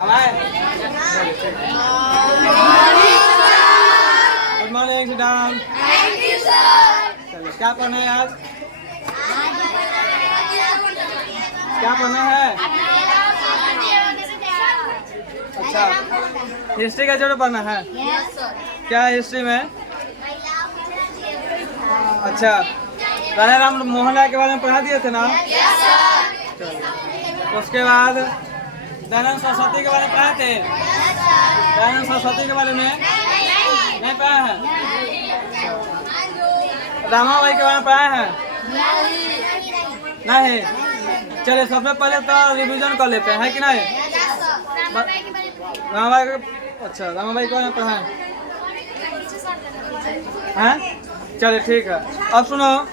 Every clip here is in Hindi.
Good morning Sudam. चलो क्या पढ़ना है आज? क्या पढ़ना है? अच्छा, हिस्ट्री का जरूर पढ़ना है। क्या हिस्ट्री में? अच्छा, राजा राम मोहन राय के बारे में पढ़ा दिए थे ना? चलो, उसके बाद दयानंद सरस्वती के बारे में पढ़े थे? दयानंद सरस्वती के बारे में नहीं पढ़ा है? रामाबाई के बारे में पढ़ा है? नहीं। चलिए सबसे पहले तो रिवीजन कर लेते हैं, कि नहीं? रामाबाई अच्छा, रामाबाई के बारे में पढ़ा है? चलिए ठीक है। अब सुनो,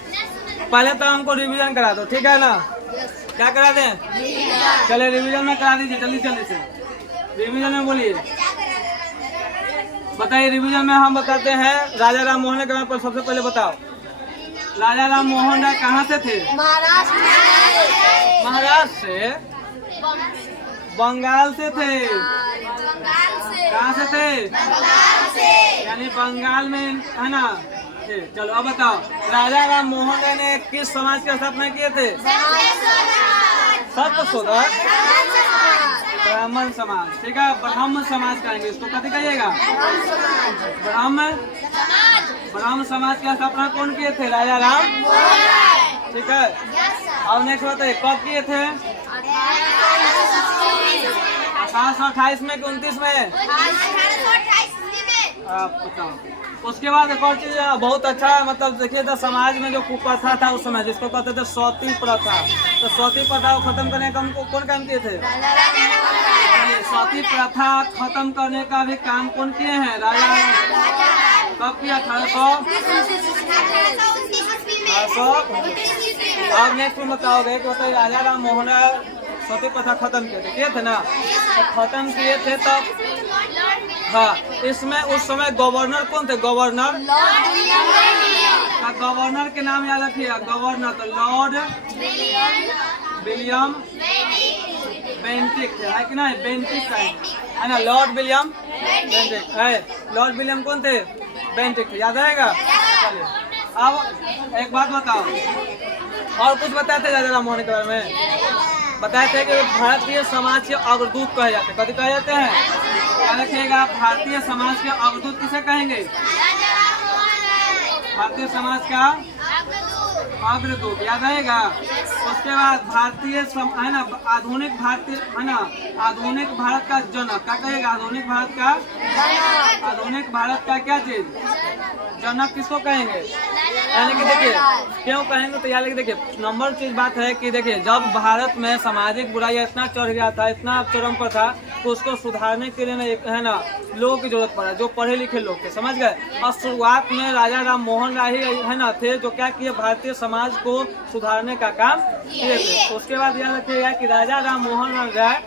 पहले तो हमको रिवीजन करा दो, ठीक है ना? क्या करा दें? चलिए रिवीजन में करा दीजिए, जल्दी जल्दी से। रिवीजन में बोलिए, बताइए। रिवीजन में हम बताते हैं राजा राम मोहन राय के बारे में। सबसे पहले बताओ, राजा राम मोहन राय कहाँ से थे? महाराष्ट्र से? बंगाल से थे? कहाँ से थे? यानी बंगाल में, है ना? चलो अब बताओ, राजा राम मोहन राय ने किस समाज की स्थापना किए थे? सत्यशोधक ब्राह्मण समाज, ठीक है। ब्राह्मण समाज कहेंगे इसको, कथी कहिएगा? ब्राह्मण समाज की स्थापना कौन किए थे? राजा राम, ठीक है। और नेक्स्ट बताइए, कब किए थे? 1828 में कि 29 में? आप बताओ। उसके बाद एक और चीज बहुत अच्छा, मतलब देखिए तो समाज में जो कुप्रथा था उस समय, जिसको कहते थे सती प्रथा, तो सती प्रथा को खत्म करने का हमको कौन काम किए थे? सती प्रथा खत्म करने का भी काम कौन किए हैं? राजा। कब किया? 1800। अब नेक्स्ट में बताओगे कि बताइए, राजा राम मोहन राय सती प्रथा खत्म किए थे ना? तो खत्म किए थे तब, हाँ, इसमें उस समय गवर्नर कौन थे? गवर्नर का, गवर्नर के नाम याद रखिएगा। गवर्नर तो लॉर्ड विलियम बेंटिक है कि नहीं? बेंटिक है ना? लॉर्ड विलियम बेंटिक है। लॉर्ड विलियम कौन थे? बेंटिक, याद रहेगा? चलिए अब एक बात बताओ, और कुछ बताए थे राजा राम मोहन के बारे में? बताए थे कि भारतीय समाज के अग्रदूत कहे जाते हैं। कभी कहे जाते हैं, याद रखिएगा। भारतीय समाज के अग्रदूत किसे कहेंगे? भारतीय समाज का अग्रदूत, याद रहेगा। उसके बाद भारतीय है ना, आधुनिक भारतीय, है ना, आधुनिक भारत का जनक क्या कहेगा? आधुनिक भारत का, आधुनिक भारत का क्या चीज? जनक किसको कहेंगे? यानी कि देखिए क्यों कहेंगे, तो यानी कि देखिए नंबर चीज बात है कि देखिए जब भारत में सामाजिक बुराई इतना चढ़ गया था, इतना चरम पर था, तो उसको सुधारने के लिए ना, एक है ना, लोगों की जरूरत पड़ा, जो पढ़े लिखे लोग थे, समझ गए। और शुरुआत में राजा राम मोहन राय ही, है ना, थे जो क्या किए? भारतीय समाज को सुधारने का काम किए थे। तो उसके बाद याद रखिएगा कि राजा राम मोहन राय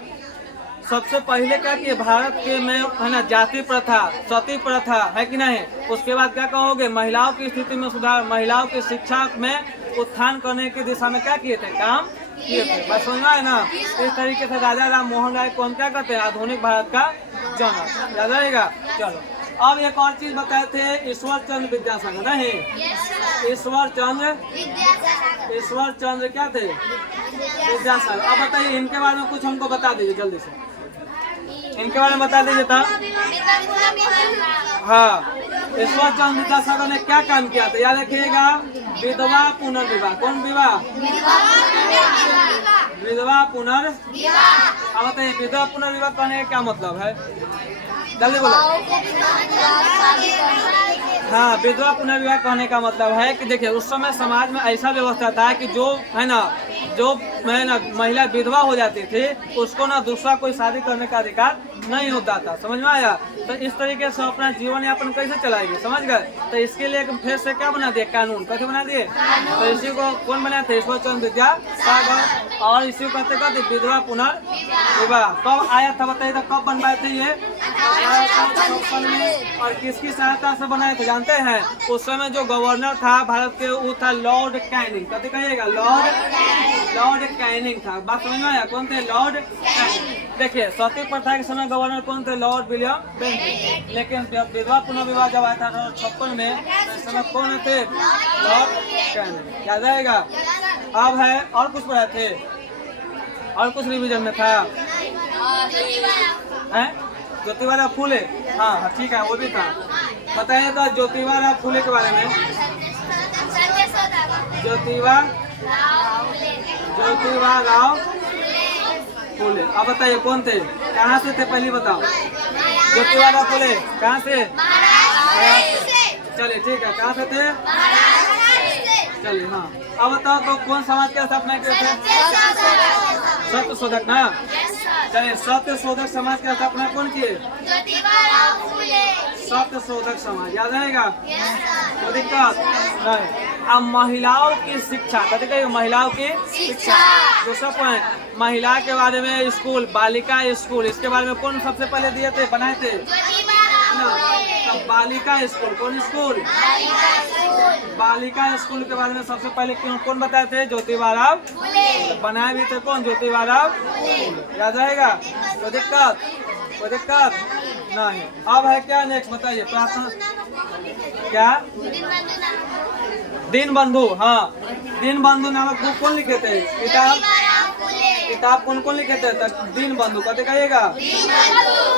सबसे पहले क्या किए? भारत के में, है ना, जाति प्रथा, सती प्रथा है कि नहीं? उसके बाद क्या कहोगे? महिलाओं की स्थिति में सुधार, महिलाओं की शिक्षा में उत्थान करने की दिशा में क्या किए थे? काम किए थे। बस समझना है ना? इस तरीके से राजा राम मोहन राय को हम क्या कहते हैं? आधुनिक भारत का जनक, याद रहेगा। चलो अब एक और चीज बताए थे, ईश्वर चंद्र विद्यासागर, नहीं? ईश्वर चंद्र क्या थे? विद्यासागर। अब बताइए इनके बारे में कुछ हमको बता दीजिए जल्दी से, इनके बारे में बता दीजिए था। हाँ, ईश्वर चंद्र विद्यासागर ने क्या काम किया था? याद रखिएगा, विधवा पुनर्विवाह। कौन विवाह? विधवा पुनर्विवाह। अब बताइए विधवा पुनर्विवाह करने का क्या मतलब है? जल्दी बोलो। हाँ, विधवा पुनर्विवाह कहने का मतलब है कि देखिए उस समय समाज में ऐसा व्यवस्था था कि जो है ना, जो है ना, महिला विधवा हो जाती थी, उसको ना दूसरा कोई शादी करने का अधिकार नहीं होता था, समझ में आया? तो इस तरीके से अपना जीवन यापन कैसे चलाएगी, समझ गए? तो इसके लिए फिर से क्या बना दिए? कानून। कैसे बना दिए? तो इसी को कौन बनाए थे? ईश्वर चंद्र विद्यासागर। और इसी को कहते कहते विधवा पुनर्विवाह। कब आया था बताइए? तो कब बनवाए थे ये? और किसकी सहायता से बनाए थे जानते हैं? उस समय जो गवर्नर था भारत के, वो था लॉर्ड कैनिंग। कभी कहिएगा, लॉर्ड कैनिंग था। बात समझ में आया? कौन थे? Lord Canning. देखिए सती प्रथा के समय गवर्नर कौन थे? Lord William Bentinck. लेकिन विधवा पुनर्विवाह जब आया था 1856 में, उस समय कौन थे? Lord Canning. याद आएगा? अब है और कुछ पढ़ाए थे, और कुछ रिवीजन में था हैं? ज्योतिबा फूले, हाँ ठीक है, वो भी था। बताइए तो ज्योतिबा फूले के बारे में। ज्योतिबा राव फूले। अब बताइए कौन थे, कहाँ से थे, पहले बताओ। ज्योतिबा राव फूले कहाँ से? चलिए ठीक है, कहाँ से थे? चलिए हाँ। अब बताओ तो कौन समाज की स्थापना किए थे? सत्य शोधक ना। चलिए सत्य शोधक समाज की स्थापना कौन किए? सत्य शोधक समाज। याद रहेगा? कोई दिक्कत नहीं। अब महिलाओं की शिक्षा, कहते कहिए महिलाओं की शिक्षा। दूसरा पॉइंट, महिला के बारे में स्कूल, बालिका स्कूल, इसके बारे में कौन सबसे पहले दिए थे, बनाए थे? तो बालिका स्कूल, कौन स्कूल? बालिका स्कूल के बारे में सबसे पहले कौन बताए थे? ज्योतिबा राव बनाए भी थे। कौन? ज्योतिबा राव। याद रहेगा? कोई दिक्कत? कोई दिक्कत नहीं। अब है क्या नेक्स्ट बताइए? प्रार्थना क्या? दीनबंधु, हाँ दीनबंधु नामक बुक कौन लिखे थे? किताब कौन कौन लिखे थे? दीनबंधु, कहते कहिएगा।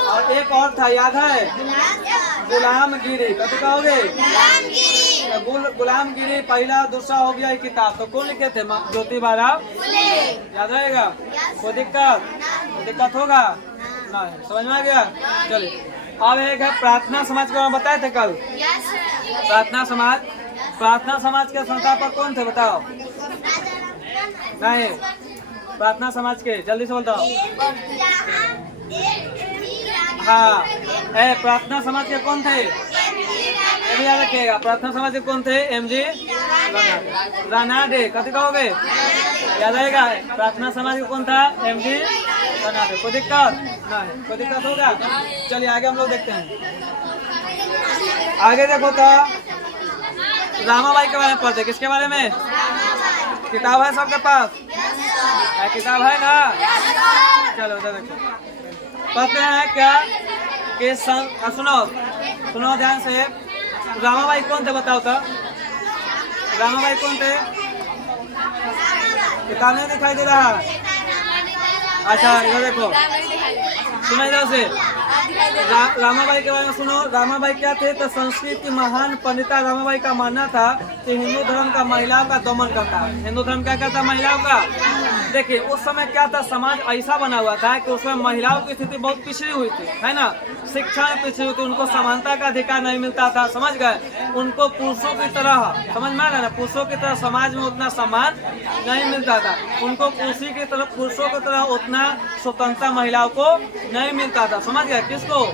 और एक और था, याद है? गुलामगिरी, कहते कहोगे? गुलामगिरी पहला, दूसरा हो गया किताब, तो कौन लिखे थे? ज्योतिबा राव। याद रहेगा? कोई दिक्कत होगा नहीं? समझ में आ गया? चलिए अब एक है प्रार्थना समाज के बारे में बताए थे कल। प्रार्थना समाज के संस्थापक कौन थे बताओ? नहीं, प्रार्थना समाज के जल्दी से बोलता हूँ। हाँ, प्रार्थना समाज के कौन थे? ये भी याद रखिएगा। प्रार्थना समाज के कौन थे? एमजी रानाडे। कथी कहोगे? याद रहेगा? प्रार्थना समाज के कौन था? एमजी रानाडे। कोई दिक्कत नहीं? कोई दिक्कत होगा? चलिए आगे हम लोग देखते हैं। आगे देखो तो रामाबाई के बारे में पढ़ते। किसके बारे में? किताब है सबके पास? किताब है ना? चलो उधर देखो, पढ़ते हैं क्या कि सुनो ध्यान से। रामाबाई कौन थे बताओ तो? रामाबाई कौन थे? किताब नहीं दिखाई दे रहा? अच्छा इधर देखो, सुनो इधर से। रामाबाई के बारे में सुनो। रामाबाई क्या थे? तो संस्कृत की महान पंडिता रामाबाई का मानना था कि हिंदू धर्म का महिलाओं का दमन करता है। हिंदू धर्म क्या करता है? महिलाओं का। देखिए उस समय क्या था, समाज ऐसा बना हुआ था कि उसमें महिलाओं की स्थिति बहुत पिछड़ी हुई थी, है ना? शिक्षा में पिछड़ी हुई थी, उनको समानता का अधिकार नहीं मिलता था, समझ गए? उनको पुरुषों की तरह, समझ में आ रहा है ना, पुरुषों की तरह समाज में उतना सम्मान नहीं मिलता था। उनको पुरुषों की तरह उतना स्वतंत्रता महिलाओं को नहीं मिलता था, समझ गए? किसको?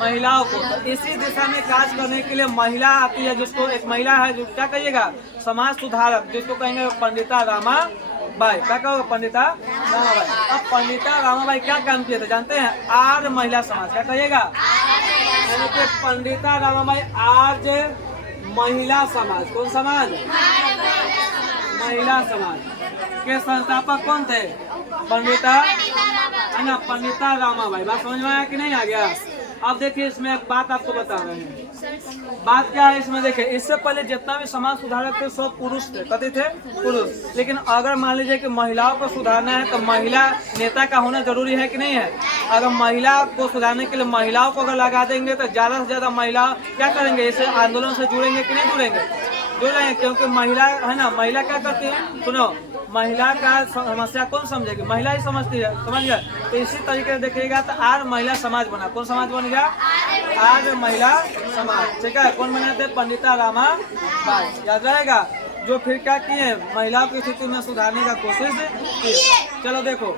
महिलाओं को। तो इसी दिशा में कार्य करने के लिए महिला आती है, जिसको एक महिला है जो क्या कहिएगा? समाज सुधारक, जिसको कहेंगे पंडिता रामाबाई। क्या कहोगे? पंडिता रामाबाई। अब पंडिता रामाबाई क्या काम किए थे जानते हैं? आर्य महिला समाज। क्या कहिएगा? यानी कि पंडिता रामाबाई आर्य महिला समाज। कौन समाज? महिला समाज के संस्थापक कौन थे? पंडिता, है ना? पंडिता रामाबाई। बात समझ में आया कि नहीं आ गया? अब देखिए इसमें एक बात आपको बता रहे हैं। बात क्या है इसमें? देखिए इससे पहले जितना भी समाज सुधारक थे सब पुरुष थे। कथी थे? पुरुष। लेकिन अगर मान लीजिए कि महिलाओं को सुधारना है तो महिला नेता का होना जरूरी है कि नहीं है? अगर महिला को सुधारने के लिए महिलाओं को अगर लगा देंगे तो ज्यादा से ज्यादा महिला क्या करेंगे? इसे आंदोलन से जुड़ेंगे कि नहीं जुड़ेंगे? जुड़ेंगे, क्योंकि महिला है ना, महिला क्या करती है? सुनो, महिला का समस्या कौन समझेगी? महिला ही समझती है, समझ गए? तो इसी तरीके से देखिएगा तो आर्य महिला समाज बना। कौन समाज बन गया? आर्य महिला समाज। ठीक है, कौन बनाए थे? पंडिता रामाबाई। याद रहेगा? जो फिर क्या किए? महिलाओं की स्थिति में सुधारने का कोशिश की। चलो देखो,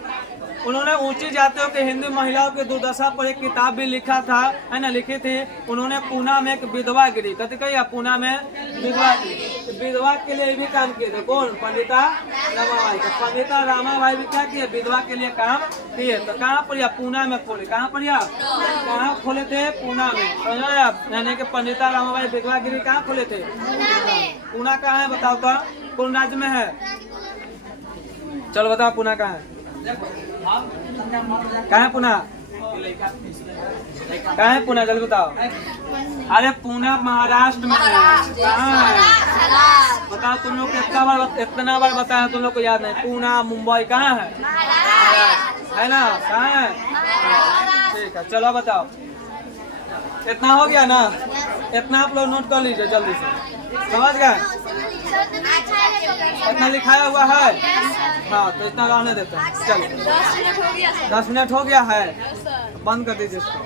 उन्होंने ऊंची जातियों के हिंदू महिलाओं की दुर्दशा पर एक किताब भी लिखा था, है ना? लिखी थी उन्होंने। पूना में एक विधवा गिरी, कहते कहिए पूना में विधवा गिरी। विधवा के लिए भी काम किए थे। कौन? पंडिता रामाबाई। तो पंडिता रामाबाई भी क्या किए? विधवा के लिए काम किए। तो कहाँ पर? या पूना में खोले। कहाँ पर? या कहाँ खोले थे? पूना में। समझ रहे आप? यानी कि पंडिता रामाबाई विधवा गिरी कहाँ खोले थे? पूना कहाँ है बताओ तो? कौन राज्य में है? चलो बताओ पूना कहाँ है? कहाँ है पुणे? कहाँ है पुणे जल्दी बताओ। अरे पुणे महाराष्ट्र में है। कहाँ है बताओ तुम लोग इतना बार बताया तुम लोग को याद नहीं। पुणे मुंबई कहाँ है? है ना? कहाँ है? ठीक है चलो बताओ। इतना हो गया ना? इतना आप लोग नोट कर लीजिए जल्दी से। समझ गए? इतना लिखाया हुआ है। हाँ तो इतना रहने देते हैं। चलो 10 मिनट हो गया है। बंद कर दीजिए इसको।